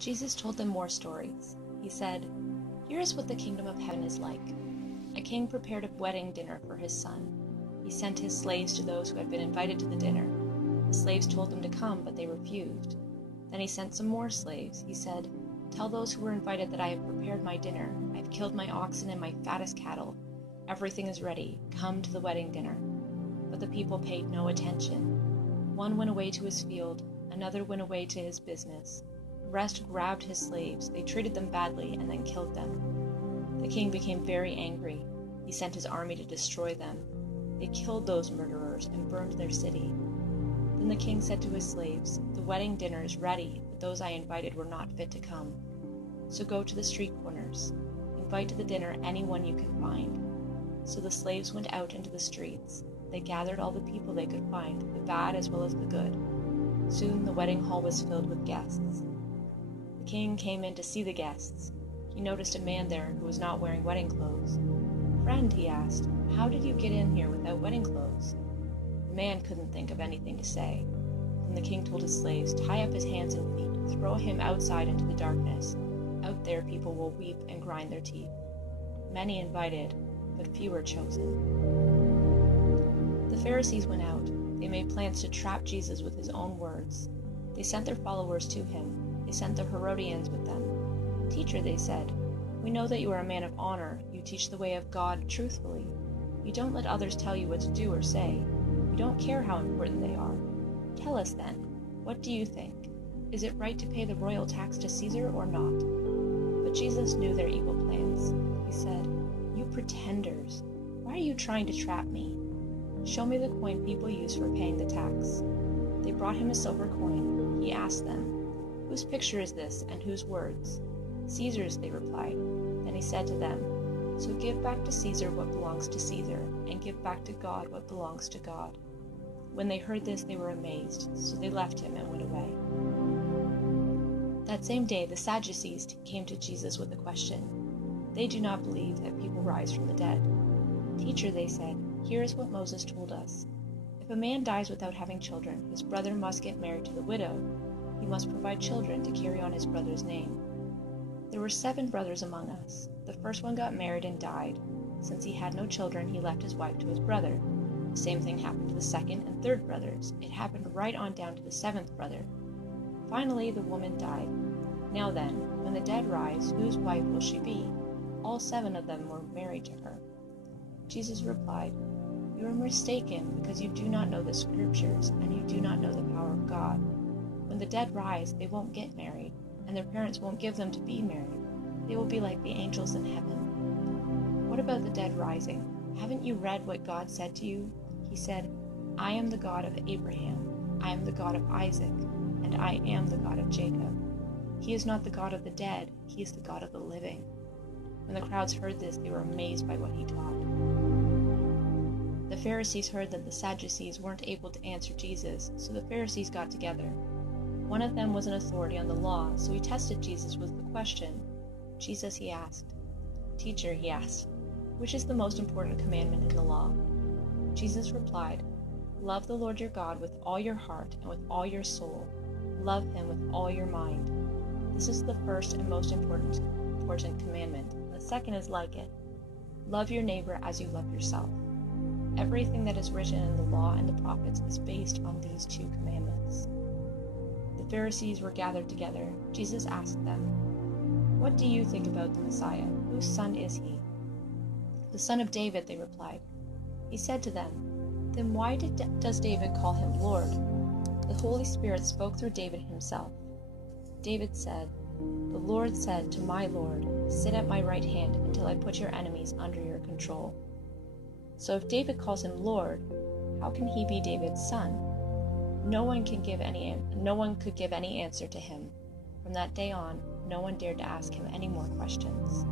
Jesus told them more stories. He said, "Here is what the kingdom of heaven is like. A king prepared a wedding dinner for his son. He sent his slaves to those who had been invited to the dinner. The slaves told them to come, but they refused. Then he sent some more slaves. He said, 'Tell those who were invited that I have prepared my dinner. I have killed my oxen and my fattest cattle. Everything is ready. Come to the wedding dinner.' But the people paid no attention. One went away to his field, another went away to his business. The rest grabbed his slaves. They treated them badly and then killed them. The king became very angry. He sent his army to destroy them. They killed those murderers and burned their city. Then the king said to his slaves, 'The wedding dinner is ready, but those I invited were not fit to come. So go to the street corners. Invite to the dinner anyone you can find.' So the slaves went out into the streets. They gathered all the people they could find, the bad as well as the good. Soon the wedding hall was filled with guests. The king came in to see the guests. He noticed a man there who was not wearing wedding clothes. 'Friend,' he asked, 'how did you get in here without wedding clothes?' The man couldn't think of anything to say. Then the king told his slaves, 'Tie up his hands and feet, throw him outside into the darkness. Out there people will weep and grind their teeth.' Many invited, but few were chosen." The Pharisees went out. They made plans to trap Jesus with his own words. They sent their followers to him. They sent the Herodians with them. "Teacher," they said, "we know that you are a man of honor. You teach the way of God truthfully. You don't let others tell you what to do or say. You don't care how important they are. Tell us then, what do you think? Is it right to pay the royal tax to Caesar or not?" But Jesus knew their evil plans. He said, "You pretenders, why are you trying to trap me? Show me the coin people use for paying the tax." They brought him a silver coin. He asked them, "Whose picture is this and whose words?" "Caesar's," they replied. Then he said to them, "So give back to Caesar what belongs to Caesar, and give back to God what belongs to God." When they heard this, they were amazed, so they left him and went away. That same day, the Sadducees came to Jesus with a question. They do not believe that people rise from the dead. "Teacher," they said, "here is what Moses told us. If a man dies without having children, his brother must get married to the widow. He must provide children to carry on his brother's name. There were 7 brothers among us. The first one got married and died. Since he had no children, he left his wife to his brother. The same thing happened to the second and third brothers. It happened right on down to the 7th brother. Finally, the woman died. Now then, when the dead rise, whose wife will she be? All 7 of them were married to her." Jesus replied, "You are mistaken because you do not know the scriptures and you do not know the power of God. When the dead rise, they won't get married, and their parents won't give them to be married. They will be like the angels in heaven." "What about the dead rising? Haven't you read what God said to you? He said, 'I am the God of Abraham, I am the God of Isaac, and I am the God of Jacob.' He is not the God of the dead, he is the God of the living." When the crowds heard this, they were amazed by what he taught. The Pharisees heard that the Sadducees weren't able to answer Jesus, so the Pharisees got together. One of them was an authority on the law, so he tested Jesus with the question. "Jesus," he asked. "Teacher," he asked, "which is the most important commandment in the law?" Jesus replied, "Love the Lord your God with all your heart and with all your soul. Love him with all your mind. This is the first and most important commandment. The second is like it. Love your neighbor as you love yourself. Everything that is written in the law and the prophets is based on these 2 commandments." The Pharisees were gathered together. Jesus asked them, "What do you think about the Messiah? Whose son is he?" "The son of David," they replied. He said to them, "Then why does David call him Lord? The Holy Spirit spoke through David himself. David said, 'The Lord said to my Lord, sit at my right hand until I put your enemies under your control.' So if David calls him Lord, how can he be David's son?" No one could give any answer to him. From that day on, no one dared to ask him any more questions.